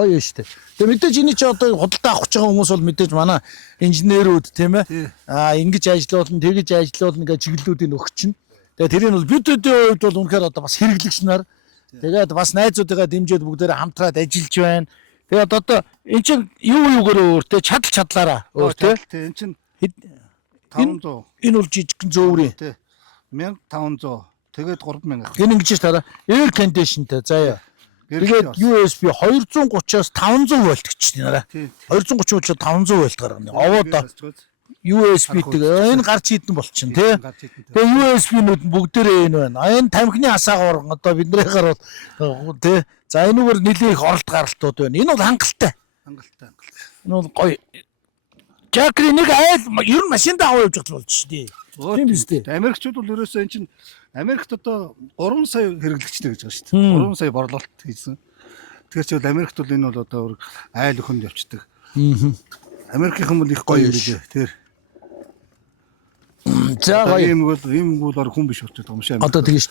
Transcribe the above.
Гоё штэ. Тэгээ мэдээж энэ чи одоо худалдаа авах гэж байгаа хүмүүс бол мэдээж манай инженерүүд тийм ээ. Ингэж ажиллуулна, тэгэж ажиллуулна гэж чиглэлүүдийн өгч чинь. Тэгээ тэрийг бол бидний хувьд бол үнэхээр одоо бас хэрэглэгч нар тэгээд бас найзуудыгаа дэмжиж бүгдээрээ хамтраад ажиллаж байна. Тэгээд одоо эн чинь юугаар өөртөө чадлаараа өөртөө. Эн чинь 500. Энэ бол жижигхэн зөөврийн. 1500. Тэгээд 3000. Энэ ингэж тараа air conditionтэй заяа. Тэгээд USB 230-аас 500 вольт гэж нэраа. 230 вольт 500 вольт гаргана. Овоодоо USB тэгээ энэ гарч идэн болчихно тий. Тэгээ USB-нүүд бүгдээрээ энэ байна. Энэ тамхины асаагаар одоо биднийхээр бол тий. За энэгээр нэлийн их оролт гаралтууд байна. Энэ бол хангалттай. Энэ бол гоё. Жакри нэг айл ер нь машин даавал явж байгаа болж шүү дээ. Тийм биз дээ. Америкчууд бол ерөөсөө эн чинь Америкт одоо 3 сая хэрэглэгчтэй гэж байгаа шүү дээ. 3 сая борлуулалт хийсэн. Тэгэхээр ч Америкт бол энэ бол одоо айл өхөнд явцдаг. Америкийнхан бол их гоё юм билээ. Тэр за гоё юм бол хүн биш болчиход байгаа юм шиг. Одоо тэгэж